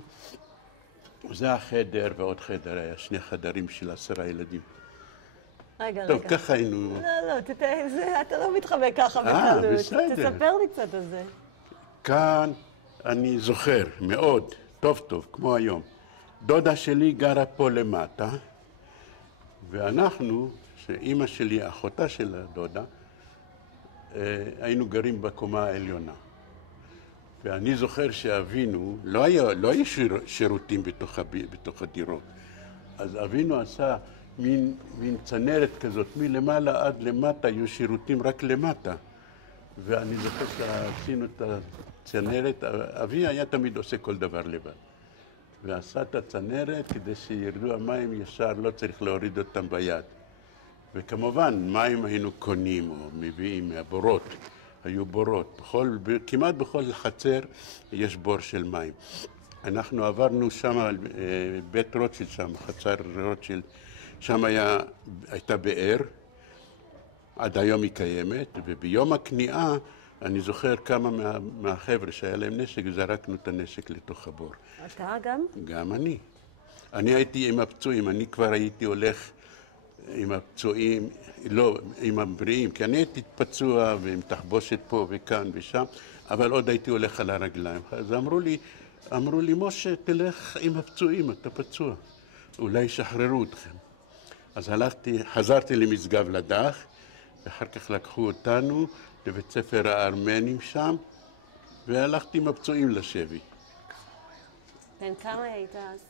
זה החדר ועוד חדר, היה 2 חדרים של 10 ילדים. רגע. טוב, ככה היינו... לא, אתה לא מתחבא ככה בקלות. בסדר. תספר לי קצת על זה. כאן אני זוכר מאוד, טוב, כמו היום. דודה שלי גרה פה למטה, ואנחנו, שאימא שלי, אחותה של הדודה, היינו גרים בקומה העליונה. ואני זוכר שאבינו, לא היה שירותים בתוך הדירות. אז אבינו עשה מין צנרת כזאת, מלמעלה עד למטה, היו שירותים רק למטה. ואני זוכר שעשינו את הצנרת, אבי היה תמיד עושה כל דבר לבד. ועשה את הצנרת כדי שירדו המים ישר, לא צריך להוריד אותם ביד. וכמובן, מים היינו קונים או מביאים מהבורות. היו בורות. כמעט בכל חצר יש בור של מים. אנחנו עברנו שם, בית רוטשילד שם, חצר רוטשילד, שם הייתה באר, עד היום היא קיימת, וביום הכניעה אני זוכר כמה מהחבר'ה שהיה להם נשק, זרקנו את הנשק לתוך הבור. אתה גם? גם אני. אני הייתי עם הפצועים, אני כבר הייתי הולך עם הפצועים, לא, עם הבריאים, כי אני הייתי פצוע ועם תחבושת פה וכאן ושם, אבל עוד הייתי הולך על הרגליים. אז אמרו לי, משה, תלך עם הפצועים, אתה פצוע. אולי ישחררו אתכם. אז חזרתי למשגב לדח, ואחר כך לקחו אותנו לבית ספר הארמנים שם, והלכתי עם הפצועים לשבי. בן כמה היית אז?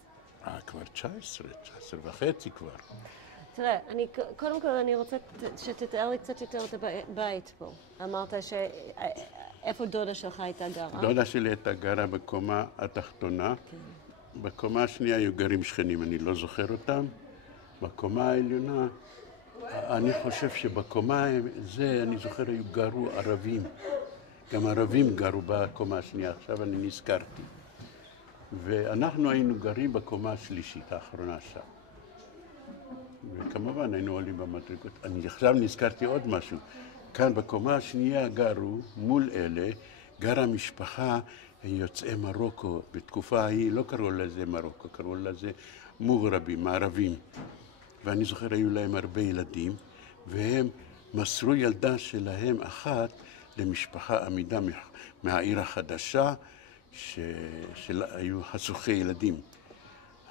כבר 19 וחצי כבר. תראה, קודם כל אני רוצה שתתאר לי קצת יותר את הבית פה. אמרת איפה דודה שלך הייתה גרה? דודה שלי הייתה גרה בקומה התחתונה. כן. בקומה השנייה היו גרים שכנים, אני לא זוכר אותם. בקומה העליונה, אני חושב שבקומה זה, אני זוכר, גרו ערבים. גם ערבים גרו בקומה השנייה, עכשיו אני נזכרתי. ואנחנו היינו גרים בקומה השלישית, האחרונה שם. וכמובן היינו עולים במדרגות. אני עכשיו נזכרתי עוד משהו. כאן בקומה השנייה גרו, מול אלה, גרה משפחה יוצאי מרוקו. בתקופה ההיא לא קראו לזה מרוקו, קראו לזה מוגרבים, מערבים. ואני זוכר, היו להם הרבה ילדים, והם מסרו ילדה שלהם אחת למשפחה עמידה מהעיר החדשה, שהיו חשוכי ילדים.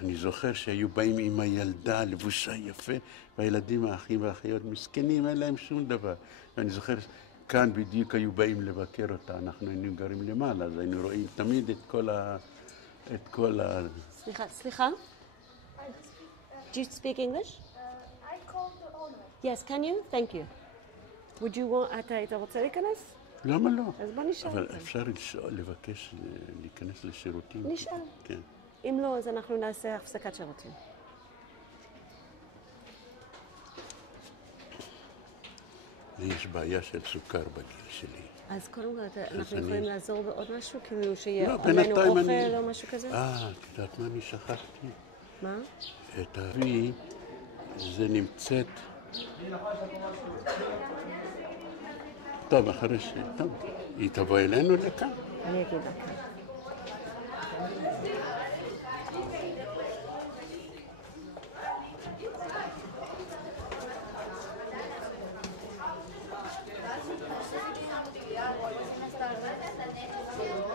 אני זוכר שהיו באים עם הילדה, לבושה יפה, והילדים האחים והאחיות מסכנים, אין להם שום דבר. ואני זוכר, כאן בדיוק היו באים לבקר אותה, אנחנו היינו גרים למעלה, אז היינו רואים תמיד את כל ה... סליחה? Do you speak English? I called the owner. Yes, can you? Thank you. Would you want... אתה היית רוצה להיכנס? למה לא? אז בוא נשאל. אבל אפשר לבקש להיכנס לשירותים? נשאל. כן. אם לא, אז אנחנו נעשה הפסקת שירותים. לי יש בעיה של סוכר בגיל שלי. אז קודם כל, אנחנו יכולים לעזור בעוד משהו? כאילו שיהיה לא, עלינו בינתיים אוכל אני... או משהו כזה? את יודעת מה אני שכחתי? מה? את אבי, זה נמצאת... טוב, אחרי ש... טוב, היא תבוא אלינו לכאן. אני אגיד לך.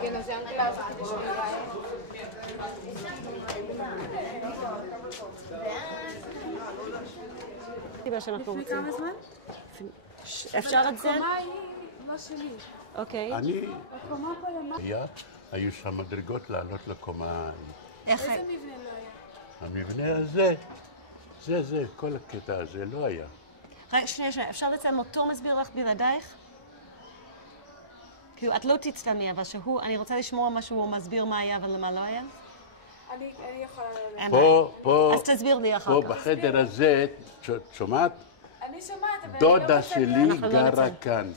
Que no sean clases, que yo diga, סיבה שאנחנו לפני רוצים. כמה זמן? אפשר את זה? הקומה היא לא שלי. אוקיי. אני... הקומה פה למטה. היו שם מדרגות לעלות לקומה. איך... איזה מבנה לא היה? המבנה הזה, זה, כל הקטע הזה לא היה. רגע, שנייה. אפשר לציין אותו מסביר לך בלעדייך? כאילו, את לא תצטמי, אבל שהוא... אני רוצה לשמוע מה שהוא מסביר מה היה ולמה לא היה. אני יכולה... פה, אז תסביר לי אחר פה כך. בחדר הזה, שומעת? אני שומעת, אבל... דודה שלי אנחנו לא גרה נציין. כאן.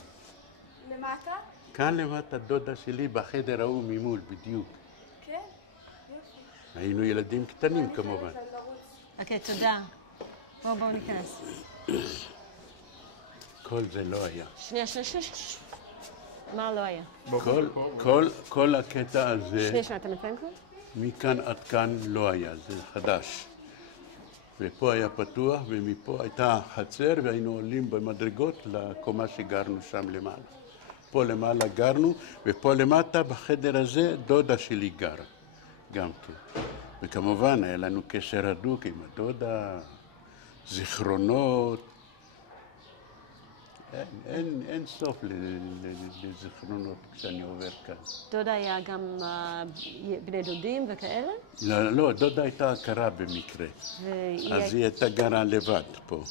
למטה? כאן למטה דודה שלי בחדר ההוא ממול, בדיוק. כן? יופי. היינו ילדים קטנים כמובן. אני חייבת לרוץ. אוקיי, תודה. בואו ניכנס. כל זה לא היה. שנייה. מה לא היה? כל הקטע הזה, שנייה, אתה מציין כבר? מכאן עד כאן לא היה, זה חדש. ופה היה פתוח, ומפה הייתה חצר, והיינו עולים במדרגות לקומה שגרנו שם למעלה. פה למעלה גרנו, ופה למטה בחדר הזה דודה שלי גרה, גם כן. וכמובן היה לנו קשר הדוק עם הדודה, זיכרונות. אין סוף לזיכרונות כשאני עובר כאן. דודה היה גם בני דודים וכאלה? לא, דודה הייתה הכרה במקרה. אז היא הייתה גרה לבד פה.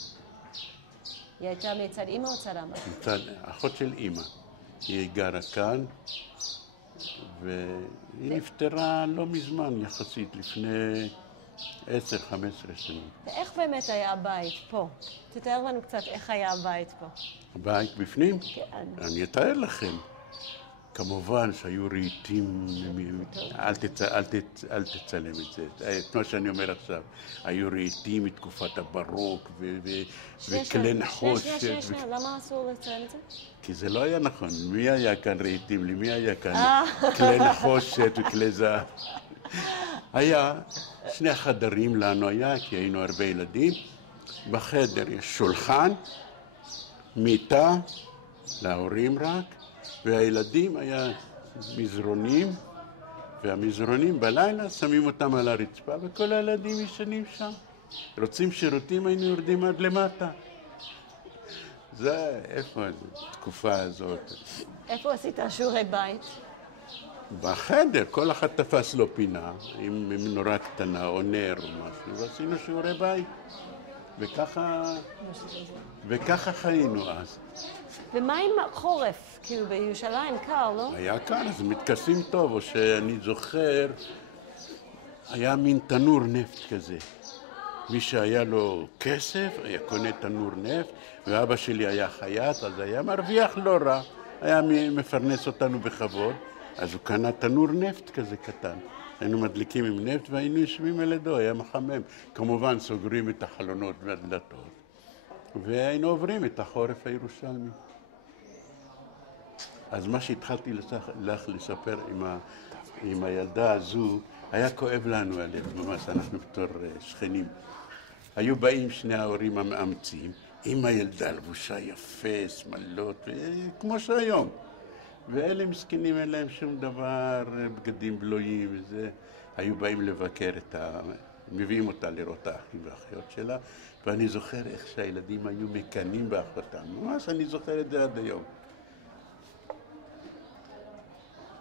היא הייתה מצד אמא או צד אבא? מצד אחות של אמא. היא גרה כאן, והיא נפטרה לא מזמן יחסית, לפני 10-15 שנים. ואיך באמת היה הבית פה? תתאר לנו קצת איך היה הבית פה. הבית בפנים? כן. אני אתאר לכם. כמובן שהיו רהיטים, אל תצלם את זה, כמו שאני אומר עכשיו, היו רהיטים מתקופת הברוק וכלי נחושת. שנייה, למה אסור לציין את זה? כי זה לא היה נכון, מי היה כאן רהיטים? למי היה כאן כלי נחושת וכלי זהב? היה 2 חדרים לנו היה, כי היינו הרבה ילדים. בחדר יש שולחן, מיטה, להורים רק, והילדים היה מזרונים, והמזרונים בלילה שמים אותם על הרצפה, וכל הילדים ישנים שם. רוצים שירותים, היינו יורדים עד למטה. זה, איפה התקופה הזאת? איפה עשית שיעורי בית? בחדר, כל אחד תפס לו פינה, עם נורה קטנה או נר או משהו, ועשינו שיעורי בית. וככה חיינו אז. ומה עם חורף? כאילו בירושלים קר, לא? היה קר, אז מתכסים טוב, או שאני זוכר, היה מין תנור נפט כזה. מי שהיה לו כסף, היה קונה תנור נפט, ואבא שלי היה חייט, אז היה מרוויח לא רע. היה מפרנס אותנו בכבוד, אז הוא קנה תנור נפט כזה קטן. היינו מדליקים עם נפט והיינו יושבים על ידו, היה מחמם. כמובן סוגרים את החלונות והדלתות, והיינו עוברים את החורף הירושלמי. אז מה שהתחלתי לך לספר עם הילדה הזו, היה כואב לנו הלב, ממש אנחנו בתור שכנים. היו באים שני ההורים המאמצים, עם הילדה לבושה יפה, שמלות, כמו שהיום. ואלה מסכנים, אין להם שום דבר, בגדים בלויים וזה. היו באים לבקר מביאים אותה לראות האחים והאחיות שלה, ואני זוכר איך שהילדים היו מקנאים באחותם. ממש אני זוכר את זה עד היום.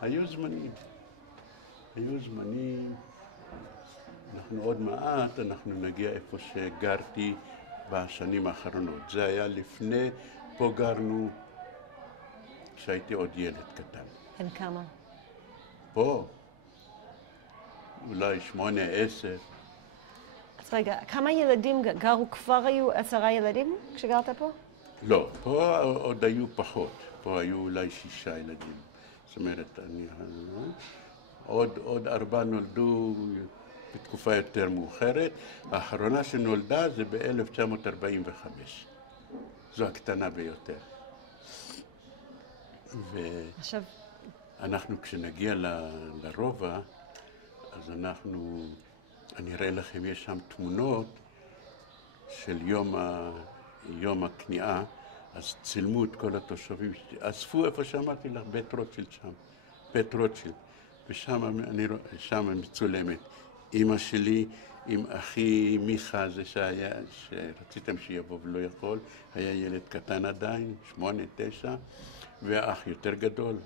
היו זמנים. אנחנו עוד מעט, אנחנו נגיע איפה שגרתי בשנים האחרונות. זה היה לפני, פה גרנו כשהייתי עוד ילד קטן. בן כמה? פה, אולי 8, 10. אז רגע, כמה ילדים גרו? כבר היו 10 ילדים כשגרת פה? לא, פה עוד היו פחות. פה היו אולי 6 ילדים. זאת אומרת, עוד 4 נולדו בתקופה יותר מאוחרת. האחרונה שנולדה זה ב-1945. זו הקטנה ביותר. עכשיו... אנחנו כשנגיע לרובע, אז אני אראה לכם, יש שם תמונות של יום הכניעה, אז צילמו את כל התושבים, אספו איפה שאמרתי לך, בית רוטשילד שם, בית רוטשילד, ושם מצולמת. אמא שלי עם אחי מיכה, זה שרציתם שיבוא ולא יכול, היה ילד קטן עדיין, 8, 9, ואח יותר גדול,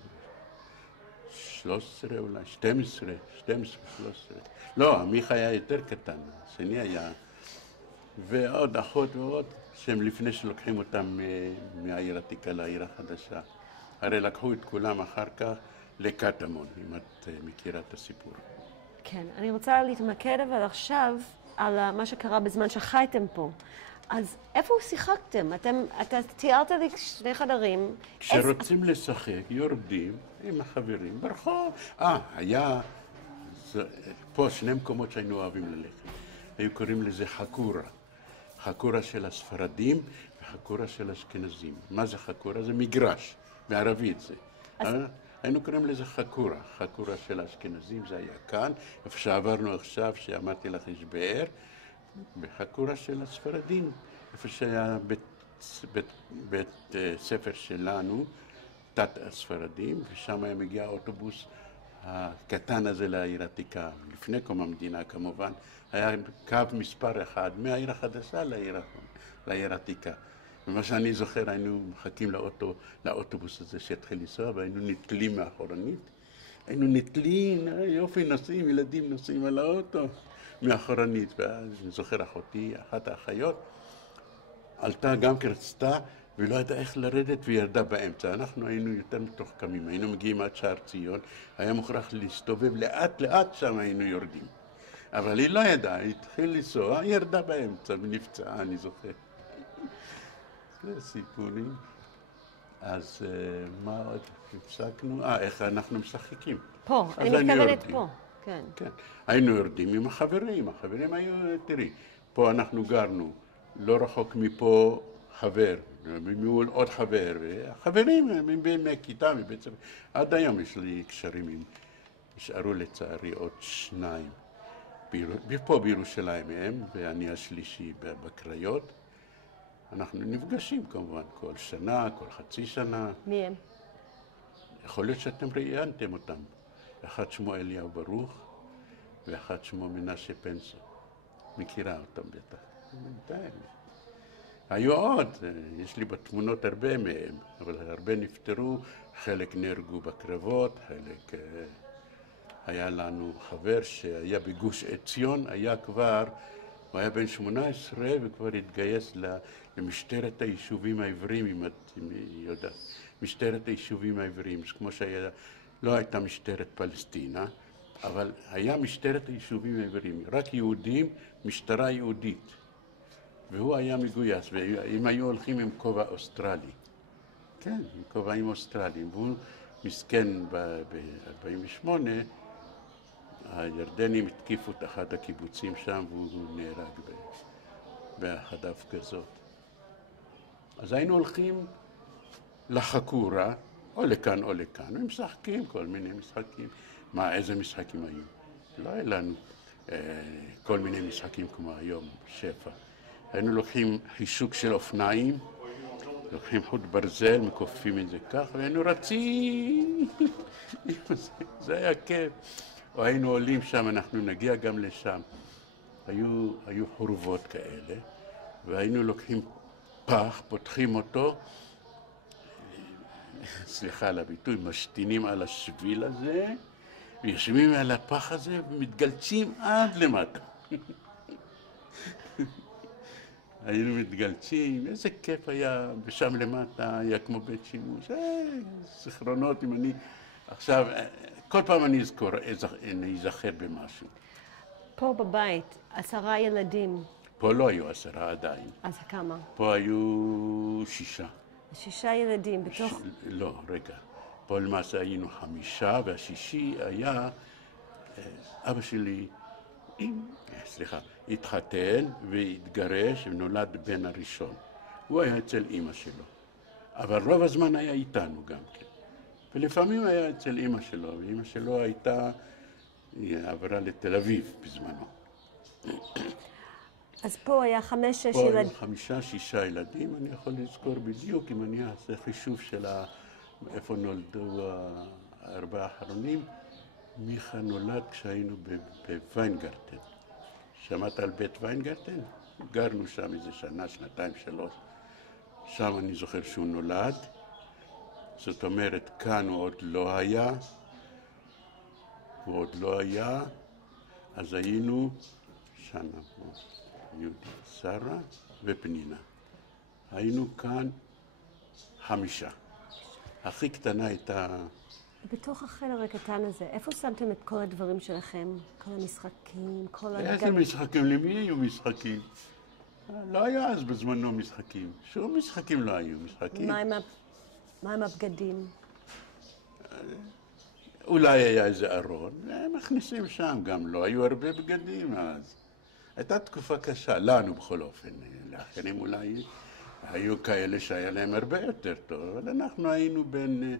13 אולי, 12, 13. לא, מיכה היה יותר קטן, השני היה, ועוד אחות ועוד, שהם לפני שלוקחים אותם מהעיר העתיקה לעיר החדשה. הרי לקחו את כולם אחר כך לקטמון, אם את מכירה את הסיפור. כן, אני רוצה להתמקד אבל עכשיו על מה שקרה בזמן שחייתם פה. אז איפה שיחקתם? אתה תיארת לי 2 חדרים. כשרוצים לשחק, יורדים עם החברים ברחוב. היה פה 2 מקומות שהיינו אוהבים ללכת. היו קוראים לזה חקורה. חקורה של הספרדים וחקורה של אשכנזים. מה זה חקורה? זה מגרש, בערבית זה. היינו קוראים לזה חקורה. חקורה של האשכנזים זה היה כאן, איפה שעברנו עכשיו, שאמרתי לך יש באר, בחקורה של הספרדים, איפה שהיה בית ספר שלנו, תת הספרדים, ושם היה מגיע האוטובוס הקטן הזה לעיר העתיקה. לפני קום המדינה כמובן, היה קו מספר 1 מהעיר החדשה לעיר העתיקה. ומה שאני זוכר, היינו מחכים לאוטובוס הזה שהתחיל לנסוע, והיינו נתלים מאחורנית. היינו נתלים, יופי, נוסעים, ילדים נוסעים על האוטו מאחורנית. ואז אני זוכר אחותי, אחת האחיות, עלתה גם כרצתה, ולא ידעה איך לרדת וירדה באמצע. אנחנו היינו יותר מתוחכמים, היינו מגיעים עד שער ציון, היה מוכרח להסתובב לאט שם היינו יורדים. אבל היא לא ידעה, היא התחילה לנסוע, ירדה באמצע ונפצעה, אני זוכר. זה סיפורים. אז מה עוד הפסקנו? איך אנחנו משחקים. פה, אני מתכוונת פה, כן. כן, היינו יורדים עם החברים היו, תראי, פה אנחנו גרנו, לא רחוק מפה חבר, ממול עוד חבר, חברים מהכיתה, מבית ספר. עד היום יש לי קשרים, נשארו לצערי עוד 2. פה בירושלים הם, ואני השלישי בקריות. אנחנו נפגשים כמובן כל שנה, כל חצי שנה. מי הם? יכול להיות שאתם ראיינתם אותם. אחד שמו אליהו ברוך, ואחד שמו מנשה פנסו. מכירה אותם בטח. בינתיים. היו עוד, יש לי בתמונות הרבה מהם, אבל הרבה נפטרו, חלק נהרגו בקרבות, חלק... היה לנו חבר שהיה בגוש עציון, הוא היה בן 18 וכבר התגייס למשטרת היישובים העבריים, אם את יודעת, משטרת היישובים העבריים, כמו לא הייתה משטרת פלסטינה, אבל היה משטרת היישובים העבריים, רק יהודים, משטרה יהודית, והוא היה מגויס, והם היו הולכים עם כובע אוסטרלי, כן, עם כובעים אוסטרליים, והוא מסכן ב-48, הירדנים התקיפו את אחד הקיבוצים שם והוא נהרג באחת ההפגזות. אז היינו הולכים לחקורה, או לכאן או לכאן. הם משחקים כל מיני משחקים. מה, איזה משחקים היו? לא היה לנו כל מיני משחקים כמו היום, שפע. היינו לוקחים חישוק של אופניים, לוקחים חוט ברזל, מכופפים את זה כך, והיינו רצים. זה היה כיף. או היינו עולים שם, אנחנו נגיע גם לשם. היו חורבות כאלה, והיינו לוקחים פח, פותחים אותו, סליחה על הביטוי, משתינים על השביל הזה, ויושבים על הפח הזה ומתגלצים עד למטה. היינו מתגלצים, איזה כיף היה, ושם למטה היה כמו בית שימוש, זיכרונות, אם אני עכשיו, כל פעם אני אזכר במשהו. פה בבית, 10 ילדים. פה לא היו 10 עדיין. אז כמה? פה היו 6. 6 ילדים בתוך... לא, רגע. פה למעשה היינו 5, והשישי היה אבא שלי, התחתן והתגרש ונולד בן הראשון. הוא היה אצל אמא שלו. אבל רוב הזמן היה איתנו גם כן. ולפעמים היה אצל אמא שלו, ואמא שלו היא עברה לתל אביב בזמנו. אז פה היה 5-6 ילדים. פה היו 5-6 ילדים, אני יכול לזכור בדיוק, אם אני אעשה חישוב של איפה נולדו 4 האחרונים. מיכה נולד כשהיינו בוויינגרטן. שמעת על בית ויינגרטן? גרנו שם איזה שנה, 2-3. שם אני זוכר שהוא נולד. זאת אומרת, כאן הוא עוד לא היה. אז היינו שנה, יהודי, שרה ופנינה. היינו כאן 5. הכי קטנה הייתה... בתוך החדר הקטן הזה, איפה שמתם את כל הדברים שלכם? כל המשחקים, כל... איזה משחקים? למי היו משחקים? לא היה אז בזמנו משחקים. שום משחקים לא היו משחקים. מה עם הבגדים? אולי היה איזה ארון, והם מכניסים שם, גם לא היו הרבה בגדים אז. הייתה תקופה קשה, לנו בכל אופן, לאחרים אולי היו כאלה שהיה להם הרבה יותר טוב, אבל אנחנו היינו בין...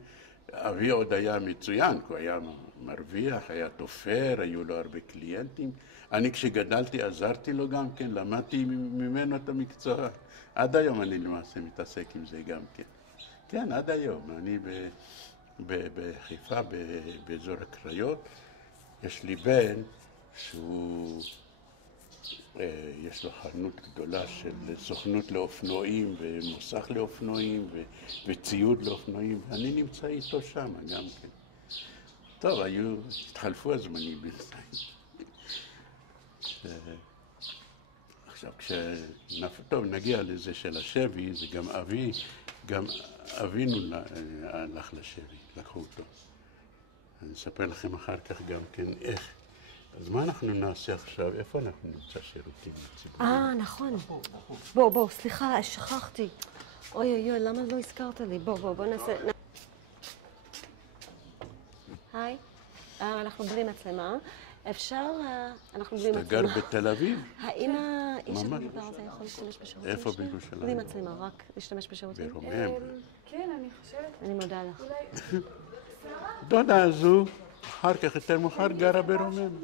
אבי עוד היה מצוין, הוא היה מרוויח, היה תופר, היו לו הרבה קליינטים. אני כשגדלתי עזרתי לו גם כן, למדתי ממנו את המקצוע. עד היום אני למעשה מתעסק עם זה גם כן. כן, עד היום. אני בחיפה, באזור הקריות, יש לי בן שהוא... יש לו חנות גדולה של סוכנות לאופנועים ומוסך לאופנועים וציוד לאופנועים, ואני נמצא איתו שם גם כן. טוב, התחלפו הזמנים בינתיים. עכשיו, טוב, נגיע לזה של השבי, זה גם אבינו הלך לשבי, לקחו אותו. אני אספר לכם אחר כך גם כן איך. אז מה אנחנו נעשה עכשיו? איפה אנחנו נמצא שירותים לציבוריים? נכון. בוא, סליחה, שכחתי. אוי, למה לא הזכרת לי? בוא נעשה... היי, אנחנו בלי מצלמה. אפשר... אנחנו בלי מצלמה. אתה גר בתל אביב? האם האיש המדבר הזה יכול להשתמש בשירותים? איפה בירושלים? בלי מצלמה, רק להשתמש בשירותים? ברומם. כן, אני חושבת. אני מודה לך. אולי... דודה הזו, אחר כך יותר מאוחר גרה ברומם.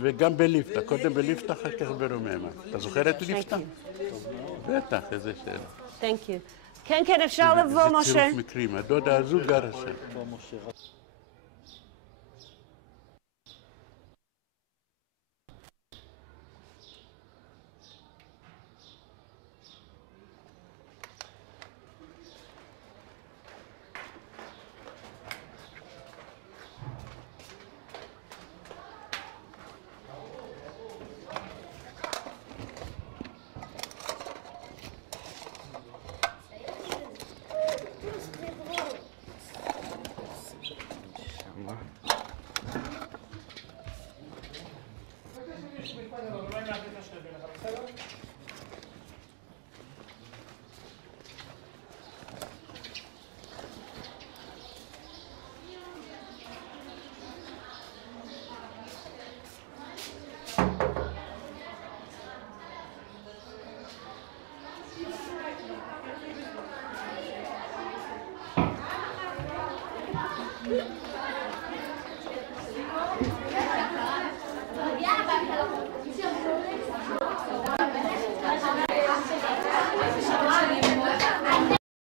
וגם בליפתא, קודם בליפתא, אחר כך ברומם. אתה זוכר את ליפתא? בטח, איזה שאלה. כן, אפשר לבוא, משה. זה צירוף מקרים, הדודה הזו גרה שם.